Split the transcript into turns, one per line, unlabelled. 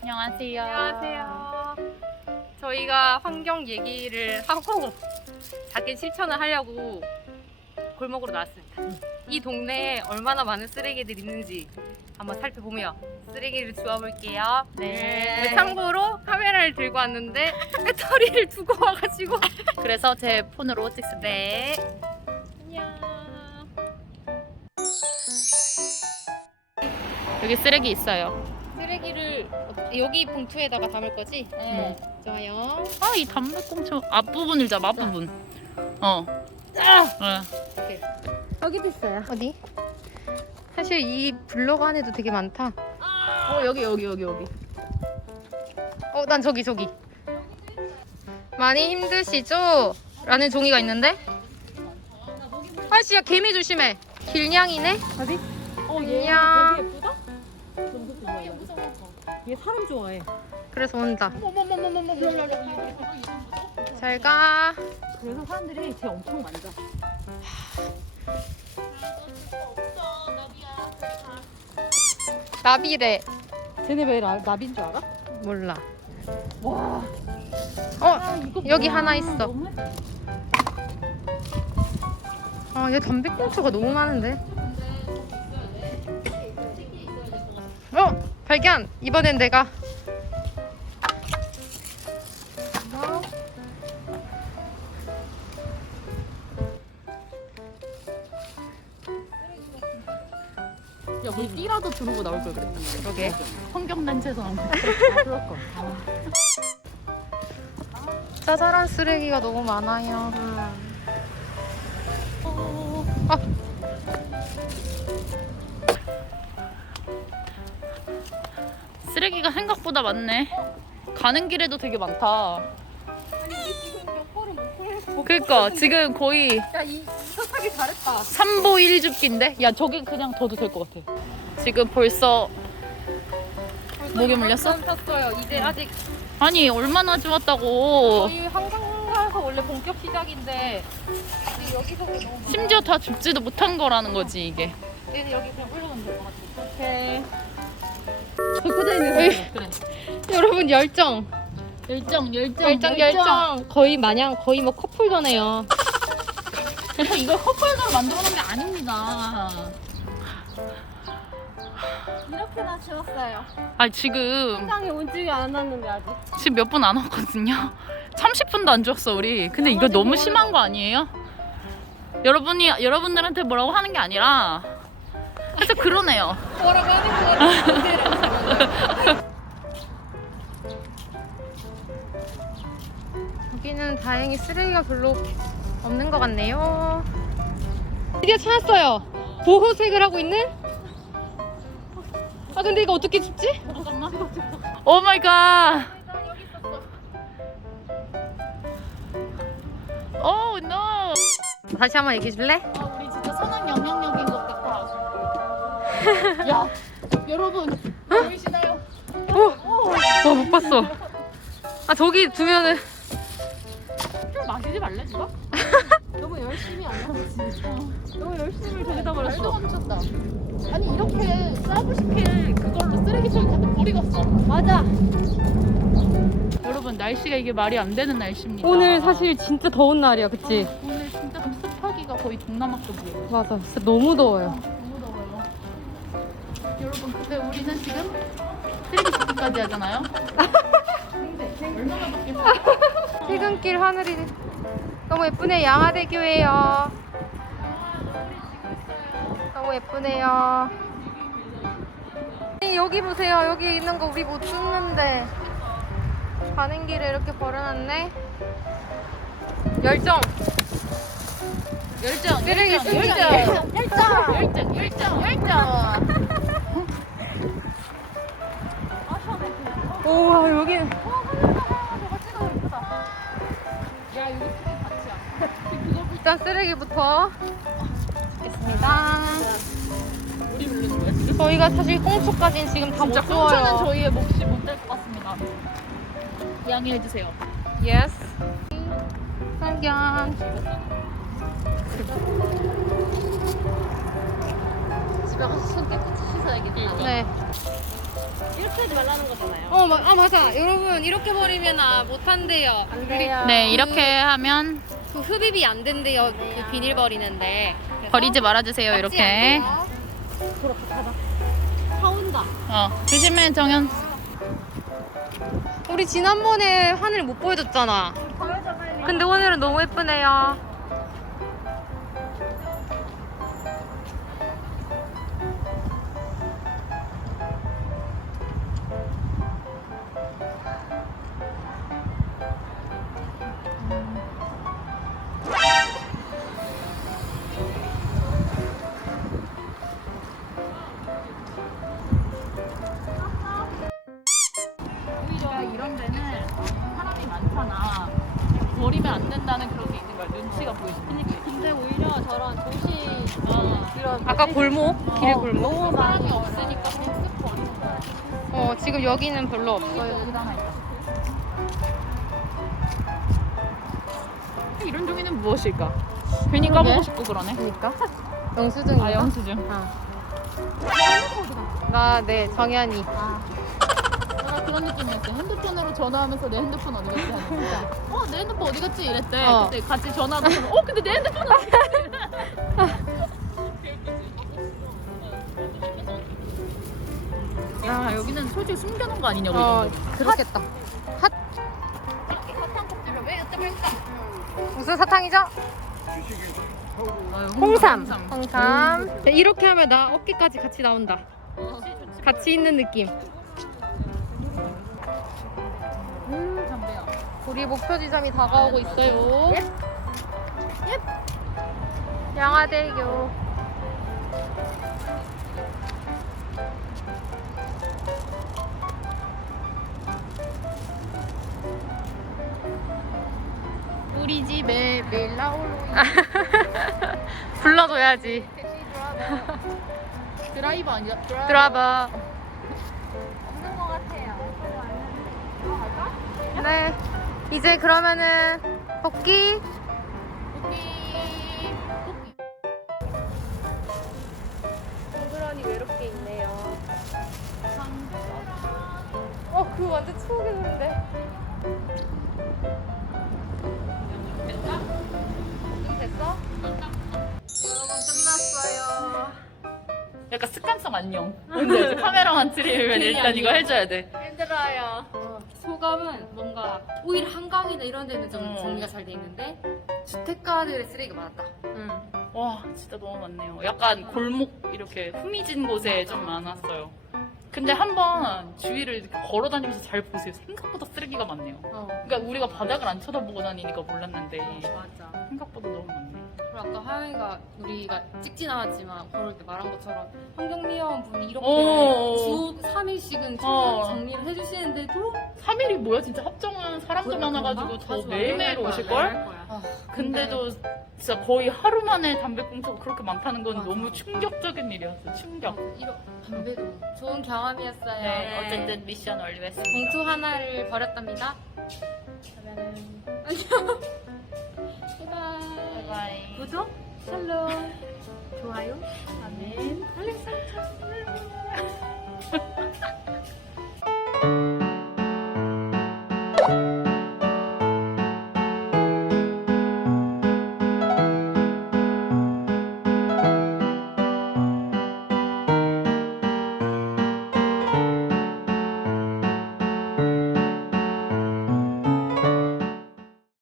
안녕하세요.
안녕하세요. 저희가 환경 얘기를 하고 자기 실천을 하려고 골목으로 나왔습니다. 이 동네에 얼마나 많은 쓰레기들이 있는지 한번 살펴보며 쓰레기를 주워볼게요.
네.
참고로 카메라를 들고 왔는데 배터리를 두고 와가지고
그래서 제 폰으로 찍습니다.
네. 안녕.
여기 쓰레기 있어요.
쓰레기를 여기 봉투에다가 담을 거지?
네.
좋아요.
아, 이 담배꽁초 앞부분을 잡아, 앞부분. 네.
여기도 있어요. 어디? 사실 이 블록 안에도 되게 많다.
여기.
난 저기. 많이 힘드시죠? 라는 종이가 있는데? 아씨야, 개미 조심해. 길냥이네?
어디?
안녕.
되게 예쁘다? 너무 좋아해. 얘 사람 좋아해.
그래서 온다.
어머머머머머머.
잘 가.
그래서 사람들이 쟤 엄청 만져.
나비래.
쟤네 왜 나비인 줄 알아?
몰라.
와. 이거
여기
뭐야.
하나 있어.
너무
얘 담배꽁초가 너무 많은데? 발견! 이번엔 내가.
야, 우리 띠라도 두르고 나올 걸 그랬다.
그러게.
환경 단체에서 나온 거.
그럴 걸.
짜잘한 쓰레기가 너무 많아요.
쓰레기가 생각보다 많네. 가는 길에도 되게 많다. 그러니까 지금 거의
야, 이거 타기 잘했다.
3보 1줍기인데? 야, 저기 그냥 둬도 될 것 같아. 지금 벌써 목에 물렸어?
탔어요. 이제 아직
아니, 얼마나 좋았다고.
저희 한강가에서 원래 본격 시작인데 아직 여기서 너무
심지어 다 줍지도 못한 거라는 거지, 이게.
얘는 여기 그냥 올라가면 될 것 같아. 오케이.
그래.
여러분 열정.
열정.
거의 뭐 커플전해요.
이걸 커플로 만들어 놓은 게 아닙니다.
이렇게나 지웠어요.
아, 지금
땅에 온지 안 왔는데 아직.
지금 몇 분 안 왔거든요. 30분도 안 줬어, 우리. 근데 이거 너무 심한 거 아니에요? 여러분들한테 뭐라고 하는 게 아니라 진짜 그러네요.
뭐라고 하는 거야? 여기는 다행히 쓰레기가 별로 없는 것 같네요. 드디어 찾았어요. 보호색을 하고 있는? 근데 이거 어떻게 줍지?
잠깐만. 오 마이 갓. 오 노.
다시 한번 얘기해 줄래?
우리 진짜 선한 영향력인 것 같다. 야, 여러분 보이시나요?
못 봤어. 저기 두면은
좀 마시지 말래 누가?
너무 열심히 안 하지. 너무 열심히 저기다
말도
버렸어.
안 미쳤다. 아니 이렇게 서브시킬 그걸로 쓰레기통에 갖다 버리겠어.
맞아.
여러분 날씨가 이게 말이 안 되는 날씨입니다.
오늘 사실 진짜 더운 날이야, 그치?
오늘 진짜 습하기가 거의 동남아급이에요.
맞아, 진짜 너무 더워요.
너무 더워요. 여러분 근데 우리는 지금 쓰레기 줍기까지 하잖아요. 얼마나 바뀌었어?
퇴근길 하늘이 너무 예쁘네. 양화대교예요. 너무 예쁘네요. 여기 보세요. 여기 있는 거 우리 못 줍는데 가는 길에 이렇게 버려놨네. 열정. 쓰레기 우와, 여기는 일단 쓰레기부터 줍겠습니다.
우리 부르는 거야 지금?
저희가 사실 꽁초까지는 지금 다 못
진짜 꽁초는
주워요.
저희의 몫이 못 될 것 같습니다. 양해해 주세요.
예스. 성견.
집에 가서 손 깨끗이 씻어야겠다.
네.
이렇게 하지 말라는 거잖아요.
아 맞아. 여러분 이렇게 버리면 못한대요.
안 돼요.
네, 이렇게 하면
그 흡입이 안 된대요. 그 비닐 버리는데. 그래서
버리지 말아주세요.
깍지
이렇게.
안 돼요.
다 온다.
조심해, 정연.
우리 지난번에 하늘 못 보여줬잖아. 근데 오늘은 너무 예쁘네요.
오히려 이런 데는 사람이 많잖아. 버리면 안 된다는 그런 게 있는 거야. 눈치가 보이지.
근데 오히려 저런 도시 이런
아까 골목, 길의 골목.
너무
사람이
많이
없으니까 그냥 쓱 버리는 거야.
지금 여기는 별로 없어요.
여기 하나 있다. 이런 종이는 무엇일까? 괜히 까보고 싶고 그러네.
그러니까 영수증인가?
아, 영수증.
네, 정연이.
약간 그런 느낌이었어. 핸드폰으로 전화하면서 내 핸드폰 어디 갔지 하니까 내 핸드폰 어디 갔지 이랬대. 그때 같이 전화하고 근데 내 핸드폰 어디 갔지? 야, 여기는 솔직히 숨겨놓은 거 아니냐고.
그렇겠다.
사탕 껍질을 왜 여쭤볼까?
무슨 사탕이죠? 홍삼. 네, 이렇게 하면 나 어깨까지 같이 나온다. 같이 있는 느낌.
담배야.
우리 목표 지점이 다가오고 있어요. 양화대교.
우리 집에 매일 나오는
불러줘야지.
드라이버 아니야?
드라바.
없는 것 같아요.
네. 이제 그러면은 복귀. 동그라니 외롭게 있네요. 그거 완전 추억의 노래인데. 좀 됐어? 여러분 끝났어요.
약간 습관성 안녕. 근데 이제 카메라만 들이면 일단 이거 해줘야 돼.
힘들어요.
소감은 뭔가 오히려 한강이나 이런 데는 좀 정리가 잘 돼 있는데 주택가들의 쓰레기가 많았다.
와, 진짜 너무 많네요. 약간 골목 이렇게 후미진 곳에 좀 많았어요. 근데 한번 주위를 이렇게 걸어 다니면서 잘 보세요. 생각보다 쓰레기가 많네요. 그러니까 우리가 바닥을 안 쳐다보고 다니니까 몰랐는데
맞아.
생각보다 너무 많네.
그리고 아까 하영이가 우리가 찍진 않았지만 걸을 때 말한 것처럼 환경미화원 분이 이렇게 주 3일씩은 정리를 해주시는데도
3일이 뭐야? 진짜 합정은 사람도 많아가지고 더 매일매일 오실걸? 근데도 진짜 거의 하루 만에 담배꽁초가 그렇게 많다는 건
맞아.
너무 충격적인 일이었어. 충격.
이런 담배도 좋은 경험이었어요.
네, 어쨌든 미션 완료했습니다.
봉투 하나를 버렸답니다. 그러면 안녕. 바이바이.
바이바이.
구독, 샬롬, 좋아요,
아멘.
알림 설정.